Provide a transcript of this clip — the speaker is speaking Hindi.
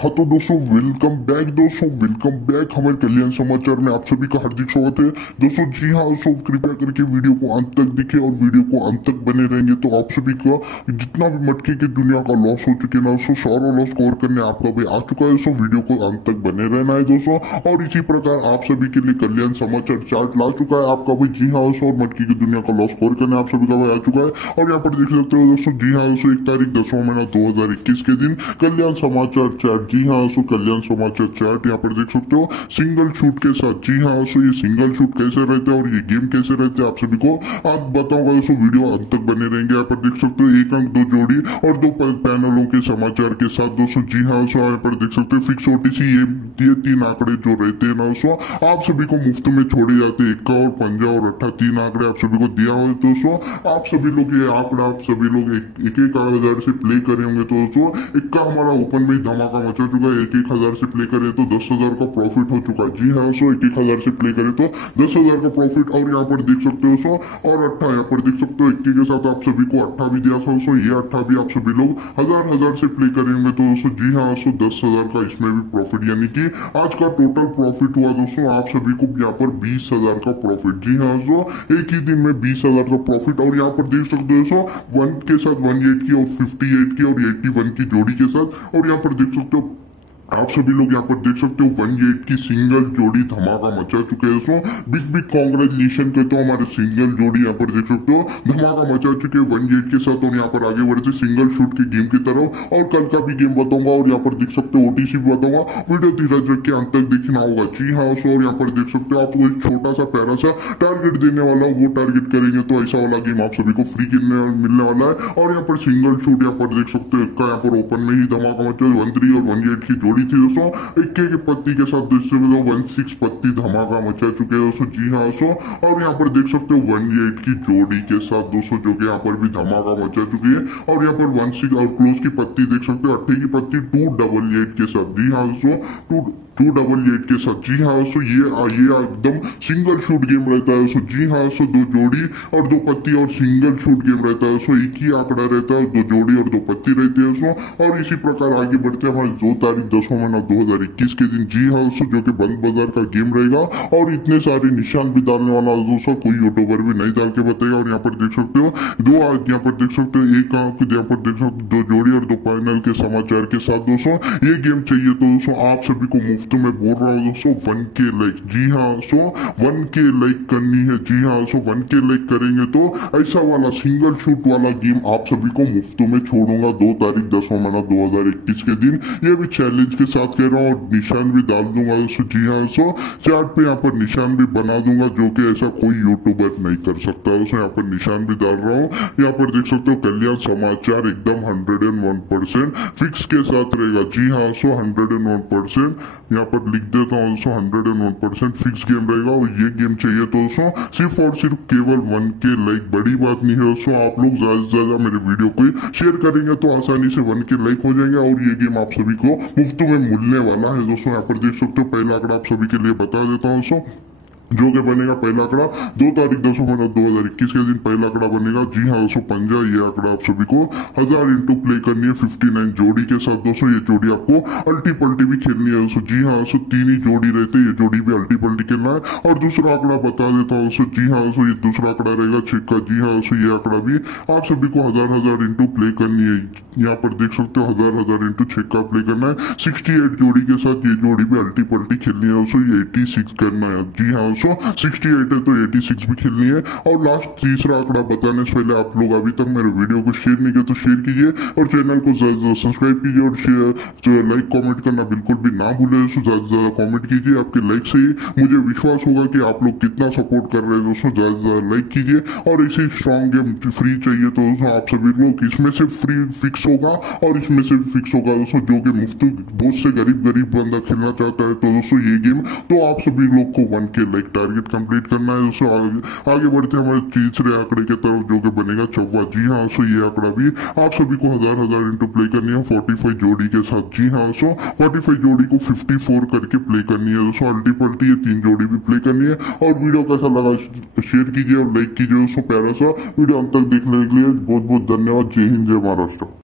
हाँ तो दोस्तों वेलकम बैक हमारे कल्याण समाचार में आप सभी का हार्दिक स्वागत है। दोस्तों जी हाँ दोस्तों, कृपया करके वीडियो को अंत तक देखें और वीडियो को अंत तक बने रहेंगे तो आप सभी का जितना भी मटके की दुनिया का लॉस हो चुके ना दोस्तों, सारा लॉस कवर करने आपका भी आ चुका है दोस्तों। वीडियो को अंत तक बने रहना है दोस्तों। और इसी प्रकार आप सभी के लिए कल्याण समाचार चार्ट ला चुका है आपका भी जी हाँ दोस्तों, और मटके की दुनिया का लॉस कवर करने आप सभी का भी आ चुका है। और यहाँ पर देख सकते हो दोस्तों जी हाँ दोस्तों, 1 तारीख 10वां महीना 2021 के दिन कल्याण समाचार चार्ट जी हाँ दोस्तों, कल्याण समाचार चार्ट यहाँ पर देख सकते हो सिंगल शूट के साथ। जी हाँ दोस्तों, ये सिंगल शूट कैसे रहते हैं और ये गेम कैसे रहते हैं आप सभी को आज बताऊंगा दोस्तों। वीडियो अंत तक बने रहेंगे। यहाँ पर देख सकते हो 1 अंक 2 जोड़ी और 2 पैनलों के समाचार के साथ दोस्तों। जी हाँ दोस्तों, यहाँ पर देख सकते हो फिक्स ओटीसी ये 3 आंकड़े जो रहते हैं ना दोस्तों, आप सभी को मुफ्त में छोड़े जाते हैं। 1 और 5 और 8 3 आंकड़े आप सभी को दिया हुआ है दोस्तों। आप सभी लोग ये आंकड़ा आप सभी लोग एक हजार से प्ले करे होंगे तो दोस्तों, 1 का हमारा ओपन में धमाका मचा चुका है। 1,000 से प्ले करे तो 10,000 का प्रॉफिट हो चुका है। जी हाँ दोस्तों, 1,000 से प्ले करे तो 10,000 का प्रॉफिट। और यहाँ पर देख सकते हो दोस्तों, और 8 यहाँ पर देख सकते हो 21 के साथ आप सभी को 8 भी दिया था दोस्तों। ये 8 भी आप सभी लोग हजार से प्ले करेंगे तो दोस्तों जी हाँ दोस्तों, 10,000 का इसमें भी प्रॉफिट, यानी कि आज का टोटल प्रॉफिट हुआ दोस्तों आप सभी को यहाँ पर 20,000 का प्रॉफिट। जी हाँ दोस्तों, एक ही दिन में 20,000 का प्रॉफिट। और यहाँ पर देख सकते हो दोस्तों 1 के साथ 18 की और 58 की और 81 की जोड़ी के साथ। और यहाँ पर देख सकते हो आप सभी लोग यहाँ पर देख सकते हो 18 की सिंगल जोड़ी धमाका मचा चुके हैं दोस्तों। बिग कांग्रेचुलेशन कहते हो हमारे सिंगल जोड़ी यहाँ पर देख सकते हो धमाका मचा चुके हैं 18 के साथ। और यहाँ पर आगे बढ़ते सिंगल शूट की गेम की तरफ, और कल का भी गेम बताऊंगा। और यहाँ पर देख सकते हो ओटीसी भी बताऊंगा। वीडियो धीरज रख के अंत तक देखना होगा। जी हाँ दोस्तों, और यहाँ पर देख सकते हो आपको एक छोटा सा प्यारा सा टारगेट देने वाला, वो टारगेट करेंगे तो ऐसा वाला गेम आप सभी को फ्री मिलने वाला है। और यहाँ पर सिंगल शूट यहाँ पर देख सकते हो इसका यहाँ पर ओपन में ही धमाका मचा 13 और 18 की जोड़ी थी दोस्तों। 21 के पत्ती के साथ दोस्तों 16 पत्ती धमाका मचा चुके हैं दोस्तों। जी हाँ दोस्तों, और यहाँ पर देख सकते हो 18 की जोड़ी के साथ दोस्तों, जो कि यहाँ पर भी धमाका मचा चुकी है। और यहाँ पर 16 और क्लोज की पत्ती देख सकते हो 28 की पत्ती 288 के साथ। जी हाँ दोस्तों, 288 के साथ। जी हाँ दोस्तों, ये एकदम सिंगल शूट गेम रहता है दोस्तों। जी हाँ दोस्तों, 2 जोड़ी और 2 पत्ती और सिंगल शूट गेम रहता है दोस्तों। एक ही आंकड़ा रहता है, 2 जोड़ी और 2 पत्ती रहती है दोस्तों। और इसी प्रकार आगे बढ़ते हैं हमारे 2 तारीख 10वां महीना 2021 के दिन। जी हाँ दोस्तों, जो कि बंद बाजार का गेम रहेगा और इतने सारे निशान भी डालने वाला दोस्तों, कोई यूट्यूबर भी नहीं डाल के बताएगा। और यहाँ पर देख सकते हो 2 यहाँ पर देख सकते हो 1 अंक, यहाँ पर देख सकते हो 2 जोड़ी और 2 फाइनल के समाचार के साथ दोस्तों। ये गेम चाहिए तो दोस्तों आप सभी को मुफ्त में बोल रहा हूँ दोस्तों 1K लाइक। जी हाँ दोस्तों, 1K लाइक करनी है। जी हाँ दोस्तों, 1K लाइक करेंगे तो ऐसा वाला सिंगल शूट वाला गेम आप सभी को मुफ्त में छोड़ूंगा 2 तारीख 10वां महीना 2021 के दिन। ये भी चैलेंज के साथ कह रहा हूँ, और निशान भी डाल दूंगा दोस्तों। जी हाँ दोस्तों, चार्ट पे यहाँ पर निशान भी बना दूंगा, जो कि ऐसा कोई यूट्यूबर नहीं कर सकता दोस्तों। यहाँ पर निशान भी डाल रहा हूँ। यहाँ पर देख सकते हो कल्याण समाचार एकदम 101% फिक्स के साथ रहेगा। जी हाँ दोस्तों, 101% यहाँ पर लिख देता हूँ दोस्तों, 101% फिक्स गेम रहेगा। और ये गेम चाहिए तो दोस्तों सिर्फ और सिर्फ केवल 1K लाइक। बड़ी बात नहीं है दोस्तों, आप लोग ज्यादा से ज्यादा मेरे वीडियो को शेयर करेंगे तो आसानी से 1K लाइक हो जाएंगे। और ये गेम आप सभी को मुफ्त में मिलने वाला है दोस्तों। यहाँ पर देख सकते हो पहला आंकड़ा आप सभी के लिए बता देता हूँ दोस्तों, जो कि बनेगा पहला आंकड़ा 2 तारीख 10वां महीना 2021 के दिन पहला आंकड़ा बनेगा। जी हाँ दोस्तों, 50। ये आंकड़ा आप सभी को 1000 इंटू प्ले करनी है 59 जोड़ी के साथ दोस्तों। ये जोड़ी आपको अल्टी पल्टी भी खेलनी है दोस्तों। जी हाँ दोस्तों, 3 ही जोड़ी रहते हैं, ये जोड़ी भी अल्टी पल्टी खेलना है। और दूसरा आंकड़ा बता देता हूँ दोस्तों। जी हाँ दोस्तों, ये दूसरा आंकड़ा रहेगा 6 का। जी हाँ दोस्तों, ये आंकड़ा भी आप सभी को 1000 इंटू प्ले करनी है। यहाँ पर देख सकते हो 1000 इंटू 6 का प्ले करना है 68 जोड़ी के साथ। ये जोड़ी भी अल्टी पल्टी खेलनी है दोस्तों। ये 86 करना है। जी हाँ 68 है तो 86 भी खेलनी है। और लास्ट तीसरा आंकड़ा बताने से पहले आप लोग अभी तक मेरे वीडियो को शेयर नहीं किया तो शेयर कीजिए, और चैनल को सब्सक्राइब कीजिए, और शेयर लाइक कमेंट करना बिल्कुल भी ना भूले दोस्तों। ज्यादा से ज्यादा कमेंट कीजिए, आपके लाइक से ही मुझे विश्वास होगा कि आप लोग कितना सपोर्ट कर रहे हैं दोस्तों। ज्यादा से ज्यादा लाइक कीजिए। और इसी स्ट्रॉन्ग गेम फ्री चाहिए तो दोस्तों आप सभी लोग इसमें से फ्री फिक्स होगा, और इसमें से फिक्स होगा दोस्तों, जो कि मुफ्त बहुत से गरीब बंदा खेलना चाहता है तो दोस्तों ये गेम तो आप सभी लोग को 1K लाइक टारगेट कंप्लीट करना है दोस्तों। आगे बढ़ते हैं हमारे तीसरे आंकड़े के तरफ, जो कि बनेगा 54। जी हाँ दोस्तों, ये आंकड़ा भी आप सभी को 1000 इंटू प्ले करनी है 45 जोड़ी के साथ। जी हाँ दोस्तों, 45 जोड़ी को 54 करके प्ले करनी है दोस्तों। अल्टी पल्टी ये 3 जोड़ी भी प्ले करनी है। और वीडियो कैसा लगा शेयर कीजिए और लाइक कीजिए दोस्तों। प्यारा सा वीडियो अंत तक देखने के लिए बहुत बहुत धन्यवाद। जय हिंद, जय महाराष्ट्र।